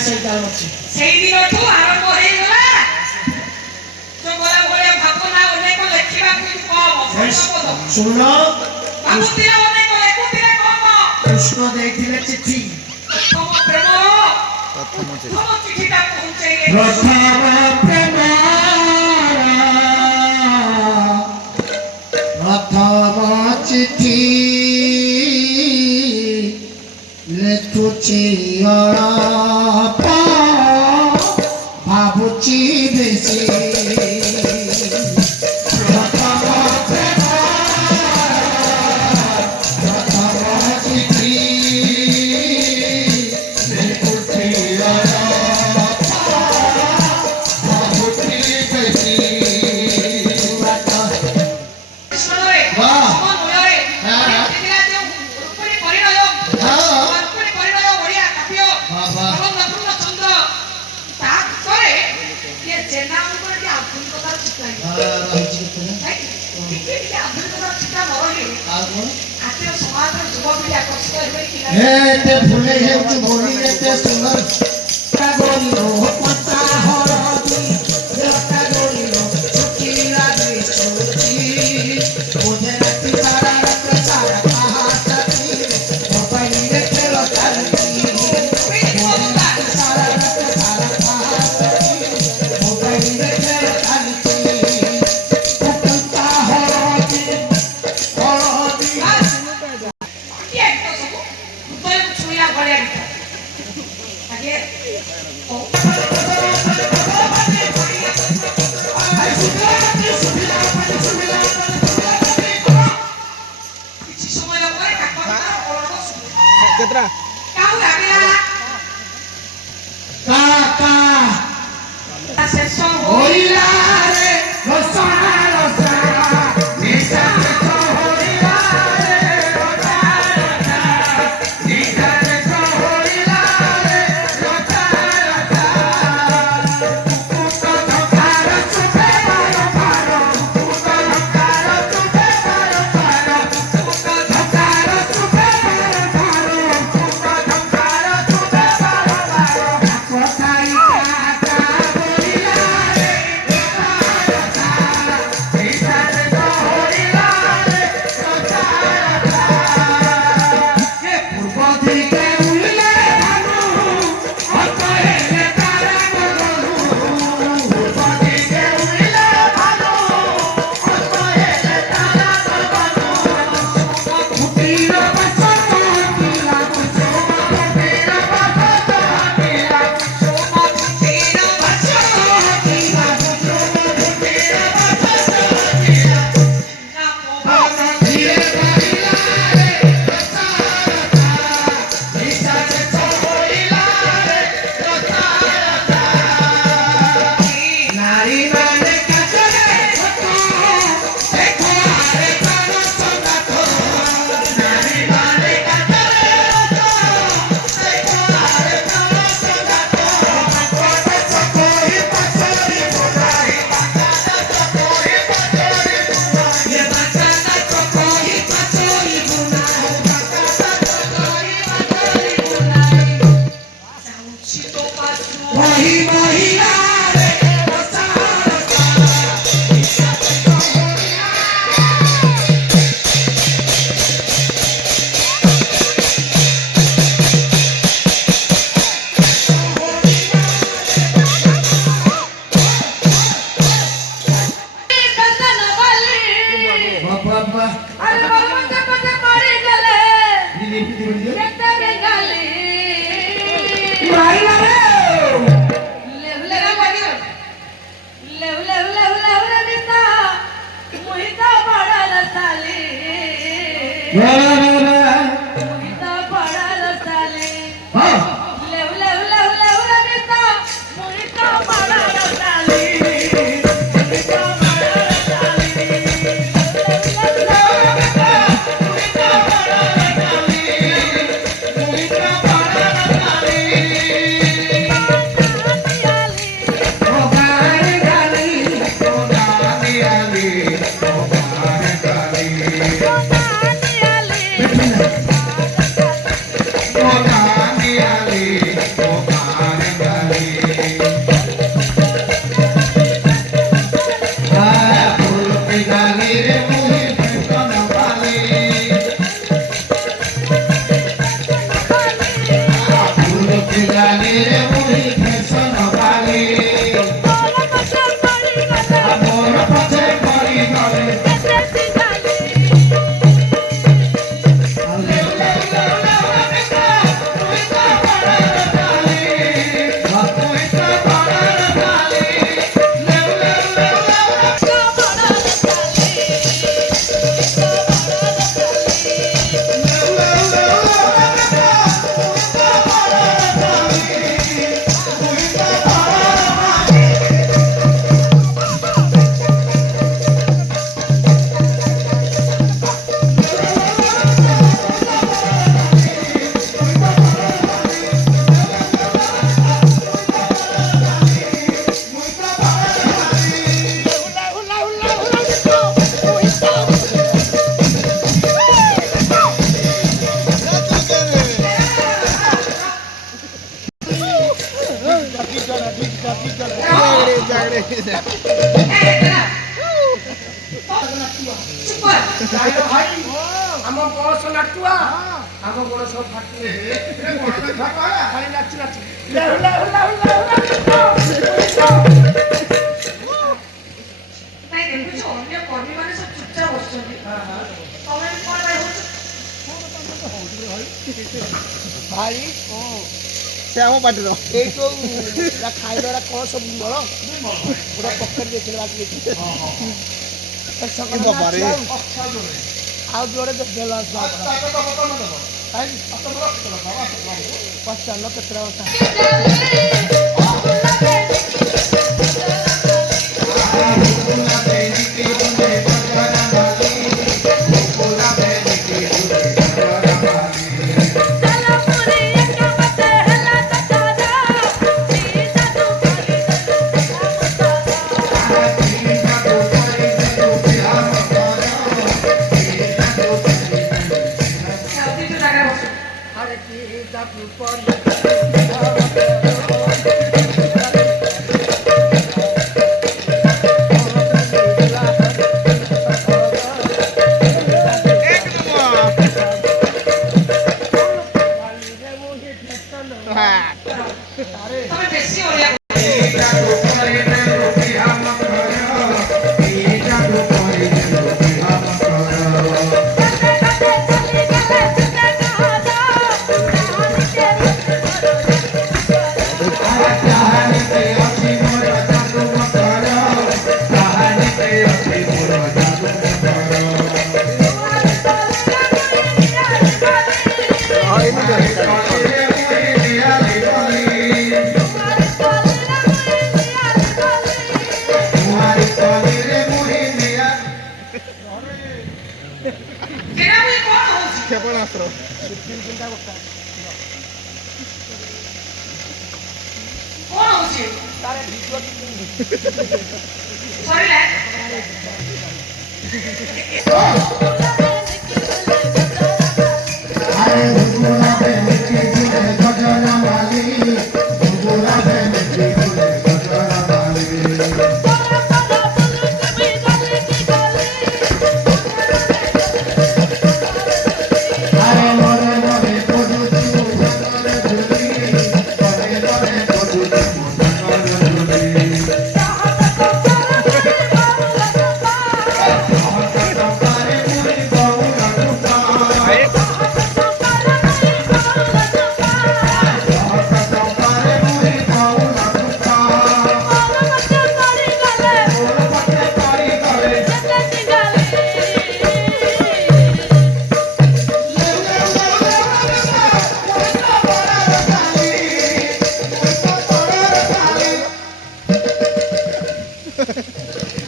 ସେଇଟା ଅଛି ସେଇ ଦିନଠୁ ଆରମ୍ଭ ହେଇଗଲା ତ ଗଲା ଭଳିଆ ଭାବନା ଅନେକ ଲେଖିବାକୁ କମ ଶୁଣ ଭାବୁଥିଲା ଅନେକ ଲେଖୁଥିଲେ କମ କୃଷ୍ଣ ଦେଇଥିଲେ ଚିଠି ପ୍ରଥମ ଚିଠିଟା ପହଞ୍ଚେଇଲେ ପ୍ରଥମ ଚିଠି ଲେଖୁଛି ଅଳପ ଭାବୁଛି ବେଶୀ फुले बोली सुंदर ବାଲି ରେ ମୁଇ ଫେସନ ବାଲି ମୋର ପଛେ ପଡ଼ି ଗଲେ ଆମ ବସ ନାଟୁଆ ଆମ ଗୋଡ଼ ସବୁ ଫାଟି ଖାଲି ନାଚି ନାଚି ନାଇଁ ଦେଖୁଛୁ ଅନ୍ୟ କର୍ମୀମାନେ ସବୁ ଚୁପଚାପ ବସୁଛନ୍ତି ତମେ କଣ ପାଇଁ ହଉଛ ଭାଇ ସେ ଆମ ପାଟିର ଏଇ ଯୋଉ ଖାଇଲା କଣ ସବୁ ବଳ ପୁରା ପକେଟ ଦେଇଥିଲେ ବାକି ଆଉ ଯୋଡ଼େ ଦେଲ ପଚାରିଲ କେତେଟା କଥା ତମେ ବେଶୀ ଓଡ଼ିଆ କ୍ଷେପଣାସ୍ତ୍ର କଣ ହଉଛି ସରିଲା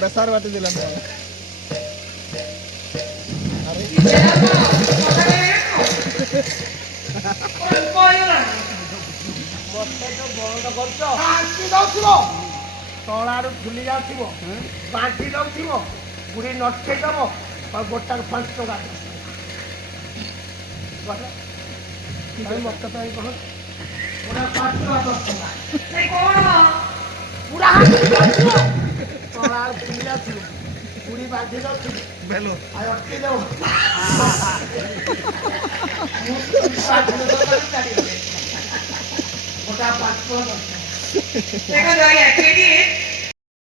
ବେସାର ବାଟି ଦେଲା ତଳାରୁ ଝୁଲି ଯାଉଥିବ ବାଣ୍ଟି ଦଉଥିବ ବୁଢ଼ୀ ନଟକେଇ ଦବ ଆଉ ଗୋଟାକୁ 5 ଟଙ୍କା ମତେ ପାଇଁ କହ ପୁରା 5 ଟଙ୍କା 10 ଟଙ୍କା ପୁରା ତଳାରୁ ଝୁଲି ଯାଉଥିବ ବୁଢ଼ୀ ବାଣ୍ଟି ଦଉଥିବ ବେଲ ଆଉ ଅଟକେଇ ଦବ ଗୋଟା 5 ଟଙ୍କା 10 ଟଙ୍କା। ଦେଖନ୍ତୁ ଆଜ୍ଞା କ୍ରେଡିଟ୍